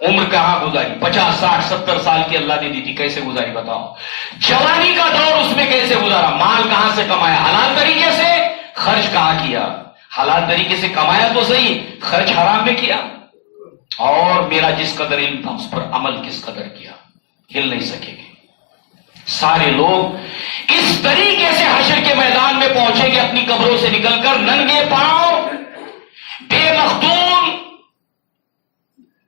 عمر کہاں گزاری, 50 60 70 سال کی اللہ نے دی تھی, کیسے گزاری بتاؤ. جوانی کا دور اس میں کیسے گزارا, مال کہاں سے کمایا, حلال طریقے سے, خرچ کہاں کیا, حلال طریقے سے کمایا تو صحیح, خرچ حرام میں کیا. اور میرا جس قدر علم تھا اس پر عمل کس قدر کیا, ہل نہیں سکے گے. سارے لوگ اس طریقے سے حشر کے میدان میں پہنچیں گے اپنی قبروں سے نکل کر ننگے پاؤں, بے مختون,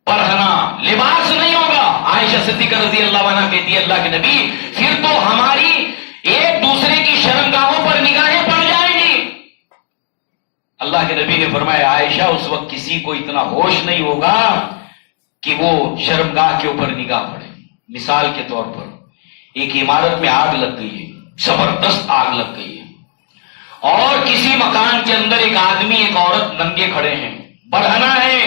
پرہنا لباس نہیں ہوگا. عائشہ صدیقہ رضی اللہ عنہا کہتی ہے اللہ کے نبی پھر تو ہماری ایک دوسرے کی شرمگاہوں پر نگاہیں پڑ جائیں گی. اللہ کے نبی نے فرمایا عائشہ اس وقت کسی کو اتنا ہوش نہیں ہوگا کہ وہ شرمگاہ کے اوپر نگاہ پڑے. مثال کے طور پر ایک عمارت میں آگ لگ گئی ہے, زبردست آگ لگ گئی ہے, اور کسی مکان کے اندر ایک آدمی ایک عورت ننگے کھڑے ہیں, برہنہ ہے.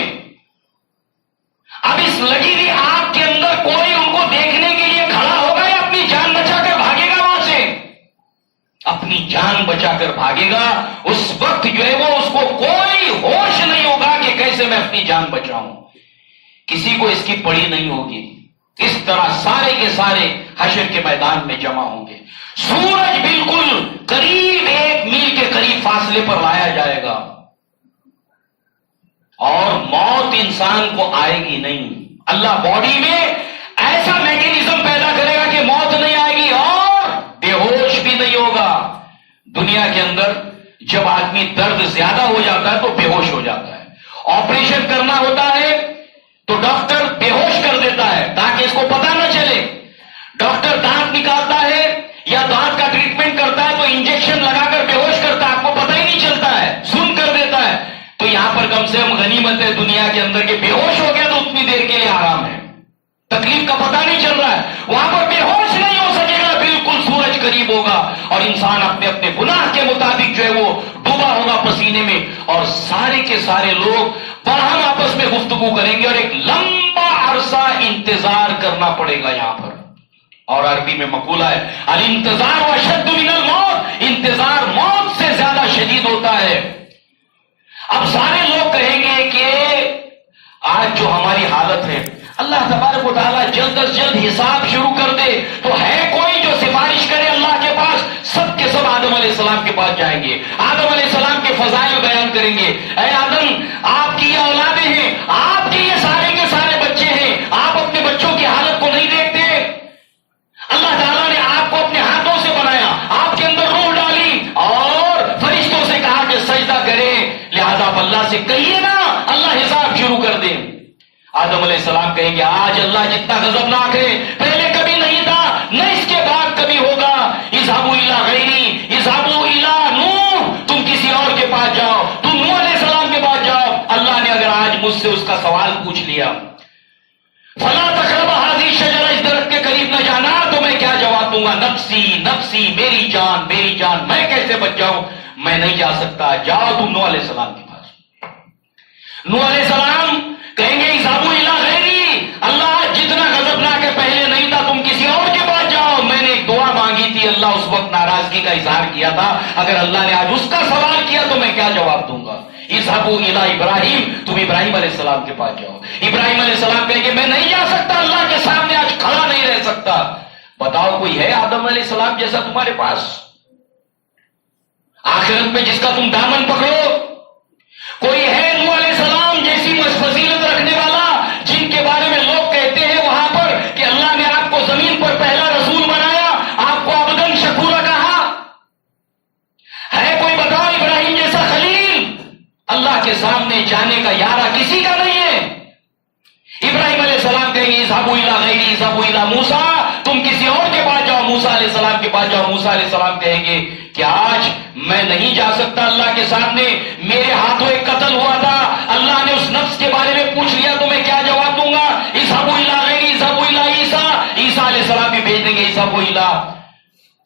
اب اس لگی ہوئی آگ کے اندر کوئی ان کو دیکھنے کے لیے کھڑا ہوگا یا اپنی جان بچا کر بھاگے گا وہاں سے؟ اپنی جان بچا کر بھاگے گا. اس وقت جو ہے وہ اس کو کوئی ہوش نہیں ہوگا کہ کیسے میں اپنی جان بچاؤں, کسی کو اس کی پڑی نہیں ہوگی. اس طرح سارے کے سارے حشر کے میدان میں جمع ہوں گے. سورج بالکل قریب 1 میل کے قریب فاصلے پر لایا جائے گا, اور موت انسان کو آئے گی نہیں. اللہ باڈی میں ایسا میکینزم پیدا کرے گا کہ موت نہیں آئے گی اور بے ہوش بھی نہیں ہوگا. دنیا کے اندر جب آدمی درد زیادہ ہو جاتا ہے تو بے ہوش ہو جاتا ہے. آپریشن کرنا ہوتا ہے تو ڈاکٹر بے ہوش کر دیتا ہے تاکہ اس کو پتہ نہ چلے. ڈاکٹر دانت نکالتا ہے یا دانت کا ٹریٹمنٹ کرتا ہے تو انجیکشن لگا کر بے ہوش کرتا ہے, آپ کو پتہ ہی نہیں چلتا ہے, سن کر دیتا ہے. تو یہاں پر کم سے کم غنیمت ہے دنیا کے اندر کہ بے ہوش ہو گیا تو اتنی دیر کے لیے آرام ہے, تکلیف کا پتہ نہیں چل رہا ہے. وہاں پر بے ہوش نہیں ہو سکے گا, بالکل سورج قریب ہوگا اور انسان اپنے اپنے گناہ کے مطابق جو ہے وہ ڈوبا ہوگا پسینے میں, اور سارے کے سارے لوگ باہم آپس میں گفتگو کریں گے اور ایک لمبا عرصہ انتظار کرنا پڑے گا یہاں پر. اور عربی میں مقولہ ہے الانتظار اشد من الموت, انتظار موت سے زیادہ شدید ہوتا ہے. اب سارے لوگ کہیں گے کہ آج جو ہماری حالت ہے اللہ تبارک و تعالیٰ جلد از جلد حساب شروع کر دے, تو ہے کوئی جو سفارش کرے اللہ کے پاس؟ سب کے سب آدم علیہ السلام کے پاس جائیں گے, آدم علیہ السلام کے فضائل بیان کریں گے. اے آدم, آپ کی یہ اولادیں ہیں, آپ کے یہ سارے کے سارے بچے ہیں, آپ اپنے بچوں کی حالت کو نہیں دیکھتے؟ اللہ تعالیٰ نے آپ کو اپنے ہاتھوں سے بنایا, آپ کے اندر روح ڈالی اور فرشتوں سے کہا کہ سجدہ کریں, لہذا آپ اللہ سے کہیے نا اللہ حساب شروع کر دیں. آدم علیہ السلام کہیں گے آج اللہ جتنا غضبناک ہے پہلے کبھی نہیں تھا, نہ اس کے بعد کبھی ہوگا. اذهبوا الی غیری, اذهبوا الی نوح, تم کسی اور کے پاس جاؤ, تم نوح علیہ السلام کے پاس جاؤ. اللہ نے اگر آج مجھ سے اس کا سوال پوچھ لیا فلا تقربوا هذه الشجرة, اس درخت کے قریب نہ جانا, تو میں کیا جواب دوں گا؟ نفسی نفسی, میری جان میری جان, میں کیسے بچ جاؤں؟ میں نہیں جا سکتا. جاؤ تم نوح علیہ السلام کے پاس. نوح علیہ السلام کہیں گے اذهبوا الی غیری, اللہ جتنا غضبناک ہے پہلے نہیں تھا, تم کسی اور کے پاس جاؤ. میں نے ایک دعا مانگی تھی, اللہ اس وقت ناراضگی کا اظہار کیا تھا, اگر اللہ نے آج اس کا سوال کیا تو میں کیا جواب دوں گا؟ اذهبوا الی ابراہیم, تم ابراہیم علیہ السلام کے پاس جاؤ. ابراہیم علیہ السلام کہیں کہ میں نہیں جا سکتا, اللہ کے سامنے آج کھڑا نہیں رہ سکتا. بتاؤ کوئی ہے آدم علیہ السلام جیسا تمہارے پاس آخرت میں جس کا تم دامن پکڑو؟ کوئی ہے نوح علیہ السلام جیسی فضیلت رکھنے والا جن کے بارے میں لوگ کہتے ہیں وہاں پر کہ اللہ نے آپ کو زمین پر پہلا رسول بنایا, آپ کو عبدن شکورا کہا؟ ہے کوئی بتاؤ ابراہیم جیسا خلیل؟ اللہ کے سامنے جانے کا یارہ کسی کا نہیں ہے. ابراہیم علیہ السلام کہیں گے اذهبوا الی غیری, اذهبوا الی موسیٰ, تم کسی اور کے پاس جاؤ, موسیٰ علیہ السلام کے پاس جاؤ. موسیٰ علیہ السلام کہیں گے کہ آج میں نہیں جا سکتا اللہ کے سامنے, میرے ہاتھوں ایک قتل ہوا تھا, اللہ نے اس نفس کے بارے میں پوچھ لیا تو میں کیا جواب دوں گا؟ اذهبوا الی غیری, اذهبوا الی عیسیٰ, عیسیٰ علیہ السلام بھی بھیج دیں گے اذهبوا الی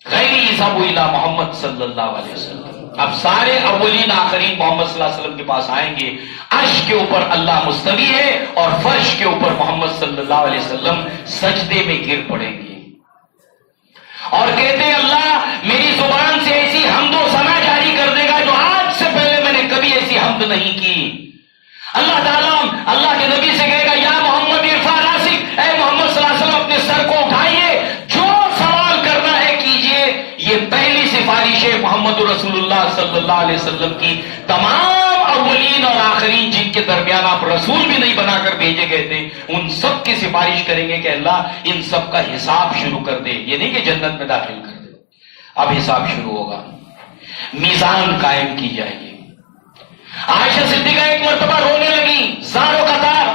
غیری, اذهبوا الی محمد صلی اللہ علیہ وسلم. اب سارے اولین آخرین محمد صلی اللہ علیہ وسلم کے پاس آئیں گے. عرش کے اوپر اللہ مستوی ہے اور فرش کے اوپر محمد صلی اللہ علیہ وسلم سجدے میں گر پڑیں گے اور کہتے ہیں اللہ میری زبان سے ایسی حمد و ثنا جاری کر دے اللہ تعالیٰ اللہ کے نبی سے کہے گا یا محمد ارفع راسک، اے محمد صلی اللہ علیہ وسلم اپنے سر کو اٹھائیے، جو سوال کرنا ہے کیجئے۔ یہ پہلی سفارش ہے محمد رسول اللہ صلی اللہ علیہ وسلم کی تمام اولین اور آخرین جن کے درمیان آپ رسول بھی نہیں بنا کر بھیجے گئے تھے، ان سب کی سفارش کریں گے کہ اللہ ان سب کا حساب شروع کر دے۔ یہ نہیں کہ جنت میں داخل کر دے، اب حساب شروع ہوگا، میزان قائم کی جائے گی۔ عائشہ صدیقہ ایک مرتبہ رونے لگی زاروں قطار۔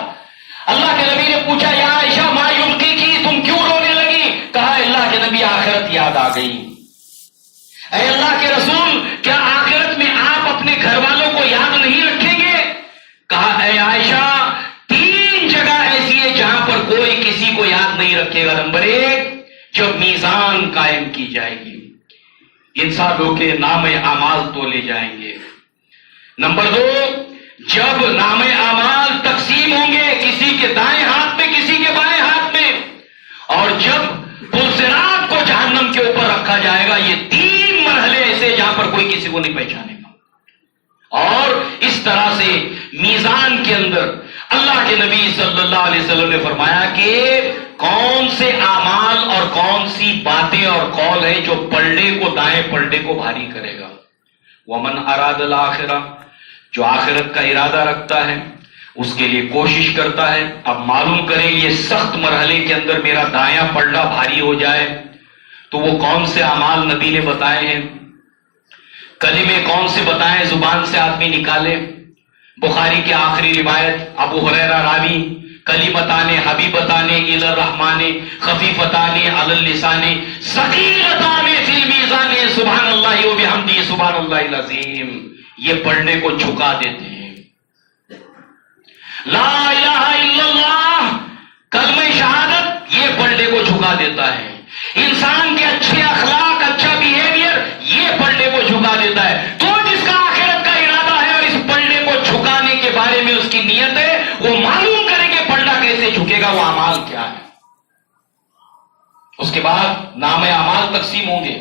اللہ کے نبی نے پوچھا یا عائشہ ما یبکی، تم کیوں رونے لگی؟ کہا اللہ کے نبی آخرت یاد آ گئی۔ اے اللہ کے رسول، کیا آخرت میں آپ اپنے گھر والوں کو یاد نہیں رکھیں گے؟ کہا اے عائشہ 3 جگہ ایسی ہے جہاں پر کوئی کسی کو یاد نہیں رکھے گا۔ نمبر 1، جب میزان قائم کی جائے گی، انسانوں کے نام اعمال تولے جائیں گے۔ نمبر 2، جب نام اعمال تقسیم ہوں گے، کسی کے دائیں ہاتھ میں کسی کے بائیں ہاتھ میں، اور جب پلسرات کو جہنم کے اوپر رکھا جائے گا۔ یہ 3 مرحلے ایسے جہاں پر کوئی کسی کو نہیں پہچانے گا۔ اور اس طرح سے میزان کے اندر اللہ کے نبی صلی اللہ علیہ وسلم نے فرمایا کہ کون سے اعمال اور کون سی باتیں اور قول ہیں جو پلڑے کو، دائیں پلڑے کو بھاری کرے گا۔ ومن اراد الاخرہ، جو آخرت کا ارادہ رکھتا ہے، اس کے لیے کوشش کرتا ہے۔ اب معلوم کریں یہ سخت مرحلے کے اندر میرا دایاں پلڑا بھاری ہو جائے تو وہ کون سے اعمال نبی نے بتائے ہیں، کلمے کون سے بتائے زبان سے آدمی نکالے۔ بخاری کی آخری روایت، ابو ہریرہ راوی، کلمتان حبیبتان الی الرحمن خفیفتان علی اللسان ثقیلتان فی المیزان سبحان اللہ وبحمدہ سبحان اللہ العظیم، یہ پڑھنے کو جھکا دیتے ہیں۔ لا الہ الا اللہ، کلمہ شہادت، یہ پڑھنے کو جھکا دیتا ہے۔ انسان کے اچھے اخلاق، اچھا بیہیویئر، یہ پڑھنے کو جھکا دیتا ہے۔ تو جس کا آخرت کا ارادہ ہے اور اس پڑھنے کو جھکانے کے بارے میں اس کی نیت ہے، وہ معلوم کرے کہ پلڑا کیسے جھکے گا، وہ اعمال کیا ہے۔ اس کے بعد نام اعمال تقسیم ہوں گے۔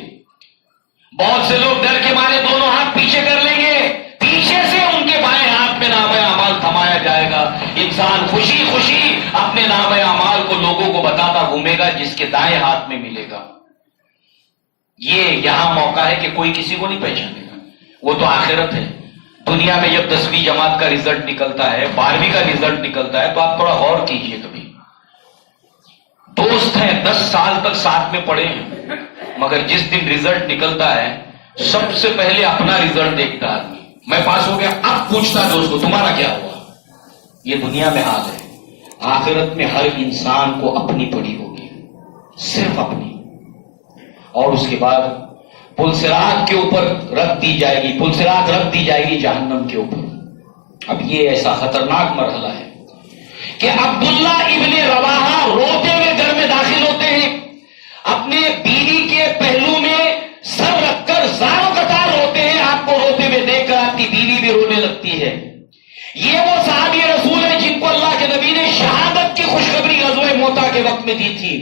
بہت سے لوگ ڈر کے مارے دونوں ہاتھ پیچھے کر لیں گے، پیچھے سے ان کے بائیں ہاتھ میں نام اعمال تھمایا جائے گا۔ انسان خوشی خوشی اپنے نام اعمال کو لوگوں کو بتاتا گھومے گا جس کے دائیں ہاتھ میں ملے گا۔ یہ یہاں موقع ہے کہ کوئی کسی کو نہیں پہچانے گا، وہ تو آخرت ہے۔ دنیا میں جب 10ویں جماعت کا رزلٹ نکلتا ہے، 12ویں کا رزلٹ نکلتا ہے، تو آپ تھوڑا غور کیجئے۔ کبھی دوست ہیں 10 سال تک ساتھ میں پڑھے ہیں، مگر جس دن رزلٹ نکلتا ہے سب سے پہلے اپنا رزلٹ دیکھتا آدمی، میں پاس ہو گیا، اب پوچھتا دوست کو تمہارا کیا ہوا۔ یہ دنیا میں حال ہے۔ آخرت میں ہر انسان کو اپنی پڑی ہوگی، صرف اپنی، اور اس کے بعد پلسرات کے اوپر رکھ دی جائے گی، پلسرات رکھ دی جائے گی جہنم کے اوپر۔ اب یہ ایسا خطرناک مرحلہ ہے کہ عبداللہ ابن رواحہ روتے ہوئے گھر میں داخل ہوتے ہیں، اپنے بیوی کے پہلو میں سر رکھ کر زاروں قطار روتے ہیں۔ آپ کو روتے ہوئے دیکھ کر آپ کی بیوی بھی رونے لگتی ہے۔ یہ وہ صحابی رسول ہیں جن کو اللہ کے نبی نے شہادت کی خوشخبری غزوہ موتا کے وقت میں دی تھی۔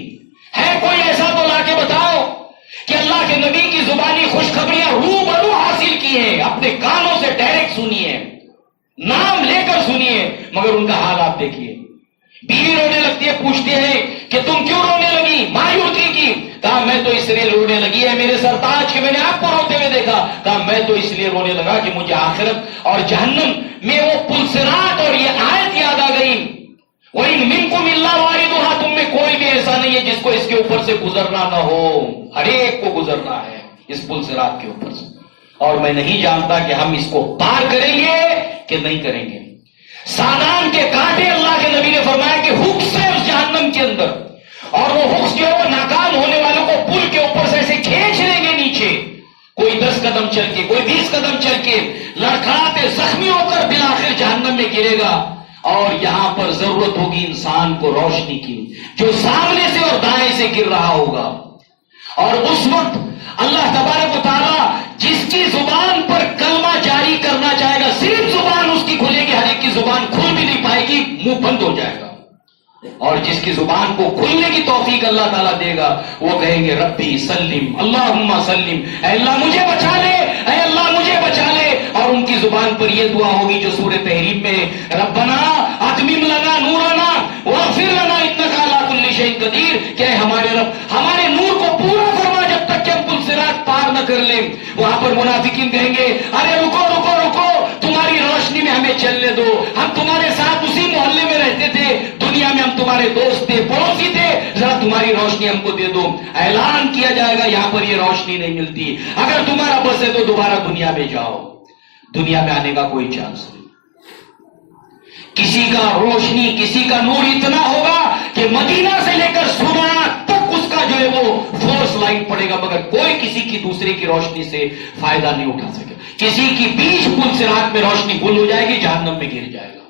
ہے کوئی ایسا تو لا کے بتاؤ کہ اللہ کے نبی کی زبانی خوشخبریاں روبرو حاصل کی ہیں، اپنے کانوں سے ڈائریکٹ سنی ہے، نام لے کر سنیے، مگر ان کا حال آپ دیکھیے۔ بیوی رونے لگتی ہے، پوچھتے ہیں کہ تم کیوں رونے لگی؟ مایوسی کی؟ کہا میں تو اس لیے رونے لگی ہے میرے سرتاج کہ میں نے آپ کو روتے ہوئے دیکھا۔ کہا میں تو اس لیے رونے لگا کہ مجھے آخرت اور جہنم میں وہ پلسرات اور یہ آیت یاد آ گئی، وَإِن مِّنكُمْ إِلَّا وَارِدُهَا، تم میں کوئی بھی ایسا نہیں ہے جس کو اس کے اوپر سے گزرنا نہ ہو، ہر ایک کو گزرنا ہے اس پلسرات کے اوپر سے، اور میں نہیں جانتا کہ ہم اس کو پار کریں گے کہ نہیں کریں گے۔ سادان کے کانٹے اللہ کے نبی نے فرمایا کہ حکس ہے اس جہنم کے اندر، اور وہ حکس جو ہے وہ ناکام ہونے والوں کو پل کے اوپر سے ایسے کھینچ لیں گے نیچے، کوئی 10 قدم چل کے، کوئی 20 قدم چل کے، لڑکھڑاتے زخمی ہو کر بالآخر جہنم میں گرے گا۔ اور یہاں پر ضرورت ہوگی انسان کو روشنی کی، جو سامنے سے اور دائیں سے گر رہا ہوگا، اور اس وقت اللہ تبارک و تعالیٰ جس کی زبان پر کلمہ جاری کرنا چاہے گا، صرف زبان اس کی کھلے گی، ہر ایک کی زبان کھل بھی نہیں پائے گی، منہ بند ہو جائے گا، اور جس کی زبان کو کھلنے کی توفیق اللہ تعالیٰ دے گا وہ کہیں گے ربی سلم اللہم سلم، اے اللہ مجھے بچا لے، اے اللہ مجھے بچا لے، اور اور ان کی زبان پر یہ دعا ہوگی جو سورہ تحریم میں ہے، ربنا اتمم لنا نورنا واغفر لنا انک علی کل شیء قدیر، کہ ہمارے رب ہمارے نور کو پورا فرما جب تک کہ ہم پل صراط پار نہ کر لیں۔ وہاں پر منافقین کہیں گے ارے رکو رکو رکو، تمہاری روشنی میں ہمیں چلنے دو، ہم تمہارے ساتھ اسی محلے میں رہتے تھے، دنیا میں ہم تمہارے دوست تھے، پڑوسی تھے، ذرا تمہاری روشنی ہم کو دے دو۔ اعلان کیا جائے گا یہاں پر یہ روشنی نہیں ملتی، اگر تمہارا بس ہے تو دوبارہ دنیا میں جاؤ، دنیا میں آنے کا کوئی چانس نہیں۔ کسی کا روشنی، کسی کا نور اتنا ہوگا کہ مدینہ سے لے کر سونا تک اس کا جو ہے وہ فورس لائن پڑے گا، مگر کوئی کسی کی دوسرے کی روشنی سے فائدہ نہیں اٹھا سکے۔ کسی کی بیچ پل صراط میں روشنی گل ہو جائے گی، جہنم میں گر جائے گا۔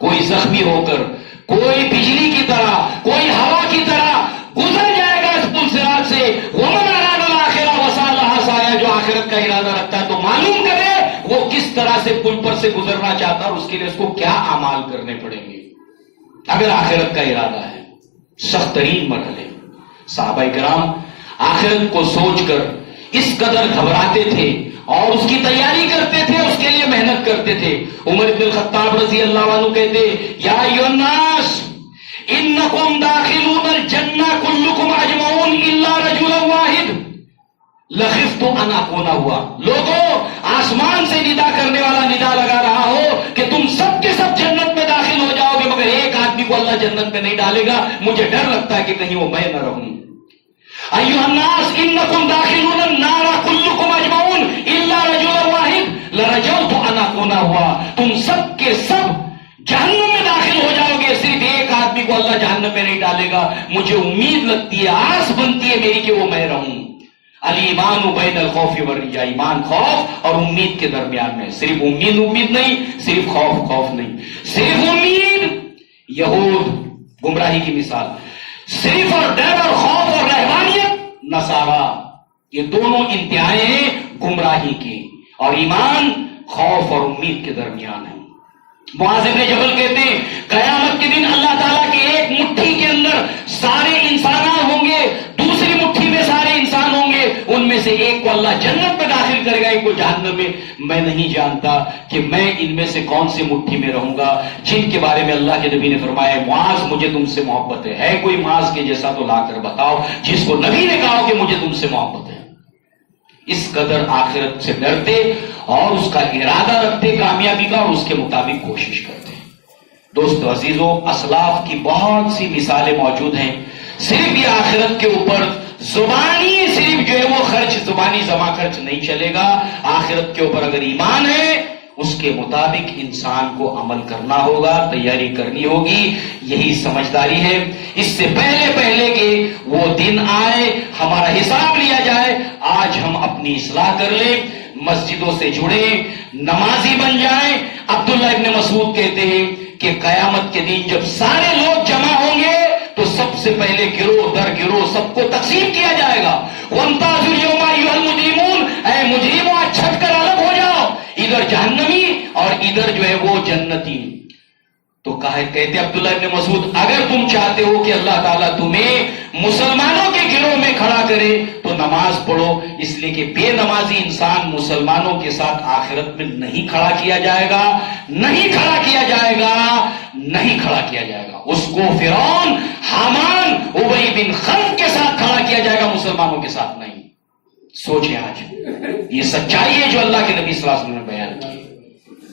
کوئی زخمی ہو کر، کوئی بجلی کی طرح، کوئی ہوا کی طرح گزر جائے گا اس پل صراط سے۔ وَمَنْ أَرَادَ الْآخِرَةَ وَسَعَى لَهَا سَعْيَهَا، جو آخرت کا ارادہ رکھتا ہے تو معلوم کرے وہ کس طرح سے پل پر سے گزرنا چاہتا ہے اور اس کے لیے اس کو کیا اعمال کرنے پڑیں گے۔ اگر آخرت کا ارادہ ہے، سخت ترین مرحلے، صحابہ کرام آخرت کو سوچ کر اس قدر گھبراتے تھے اور اس کی تیاری کرتے تھے، اس کے لیے محنت کرتے تھے۔ عمر بن الخطاب رضی اللہ عنہ کہتے یا ایھا الناس انکم داخلون الجنہ کلکم اجمعون الا رجلا واحد لخفت ان اکون ہوا۔ لوگوں، آسمان سے ندا کرنے والا ندا لگا رہا ہو کہ تم سب کے سب جنت میں داخل ہو جاؤ گے، مگر ایک آدمی کو اللہ جنت میں نہیں ڈالے گا، مجھے ڈر لگتا ہے کہ کہیں وہ میں نہ رہوں۔ ایھا الناس انکم داخلون النار کلکم اجمعون الا رجلا واحد لرجوت ان اکون ہوا۔ تم سب کے سب جہنم میں داخل ہو جاؤ گے، صرف ایک آدمی کو اللہ جہنم میں نہیں ڈالے گا، مجھے امید لگتی ہے، آس بنتی ہے میری کہ وہ میں رہوں۔ الایمان بین الخوف والرجاء، ایمان خوف اور امید کے درمیان میں، صرف امید نہیں، صرف خوف نہیں، صرف امید یہود گمراہی کی مثال، صرف اور ڈر اور خوف اور رہبانیت نصارا، یہ دونوں انتہائیں ہیں گمراہی کی، اور ایمان خوف اور امید کے درمیان ہے۔ معاذ بن جبل کہتے ہیں قیامت کے دن اللہ تعالیٰ کے ایک مٹھی کے اندر سارے انسانات ہوں گے، دوسری مٹھی میں سارے انسان ہوں گے، ان میں سے ایک کو اللہ جنت میں داخل کرے گا، ایک کو جہنم میں۔ میں نہیں جانتا کہ میں ان میں سے کون سی مٹھی میں رہوں گا، جن کے بارے میں اللہ کے نبی نے فرمایا معاذ مجھے تم سے محبت ہے کوئی معاذ کے جیسا تو لا کر بتاؤ جس کو نبی نے کہا کہ مجھے تم سے محبت ہے۔ اس قدر آخرت سے ڈرتے اور اس کا ارادہ رکھتے کامیابی کا، اور اس کے مطابق کوشش کرتے۔ دوستو عزیزو، اسلاف کی بہت سی مثالیں موجود ہیں۔ صرف یہ آخرت کے اوپر زبانی صرف جو ہے وہ خرچ، زبانی جمع خرچ نہیں چلے گا، آخرت کے اوپر اگر ایمان ہے اس کے مطابق انسان کو عمل کرنا ہوگا، تیاری کرنی ہوگی، یہی سمجھداری ہے۔ اس سے پہلے کہ وہ دن آئے ہمارا حساب لیا جائے، آج ہم اپنی اصلاح کر لیں، مسجدوں سے جڑیں، نمازی بن جائیں۔ عبداللہ ابن مسعود کہتے ہیں کہ قیامت کے دن جب سارے لوگ جمع ہوں گے تو سب سے پہلے گروہ در گروہ سب کو تقسیم کیا جائے گا۔ وَامْتَازُوا الْيَوْمَ أَيُّهَا الْمُجْرِمُونَ، اے مجرموں آج چھٹ کر الگ ہو جاؤ، ادھر جہنمی اور ادھر جو ہے وہ جنتی۔ تو کہتے عبداللہ ابن مسعود اگر تم چاہتے ہو کہ اللہ تعالیٰ تمہیں مسلمانوں کے گروہ میں کھڑا کرے تو نماز پڑھو، اس لیے کہ بے نمازی انسان مسلمانوں کے ساتھ آخرت میں نہیں کھڑا کیا جائے گا، نہیں کھڑا کیا جائے گا، نہیں کھڑا کیا جائے گا۔ اس کو فرعون، حامان، ابی بن خلف کے ساتھ کھڑا کیا جائے گا، مسلمانوں کے ساتھ نہیں۔ سوچیں آج یہ سچائی ہے جو اللہ کے نبی صلی اللہ علیہ وسلم نے بیان کی۔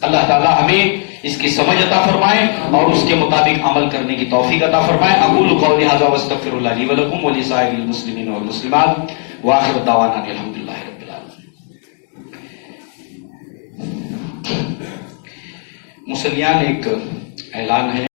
اللہ تعالیٰ ہمیں اس کی سمجھ عطا فرمائے اور اس کے مطابق عمل کرنے کی توفیق عطا فرمائے۔ اقول قولی ھذا واستغفر اللہ لی ولکم ولسائر المسلمین والمسلمات وآخر دعوانا الحمدللہ رب العالمین۔ مسلیان ایک اعلان ہے۔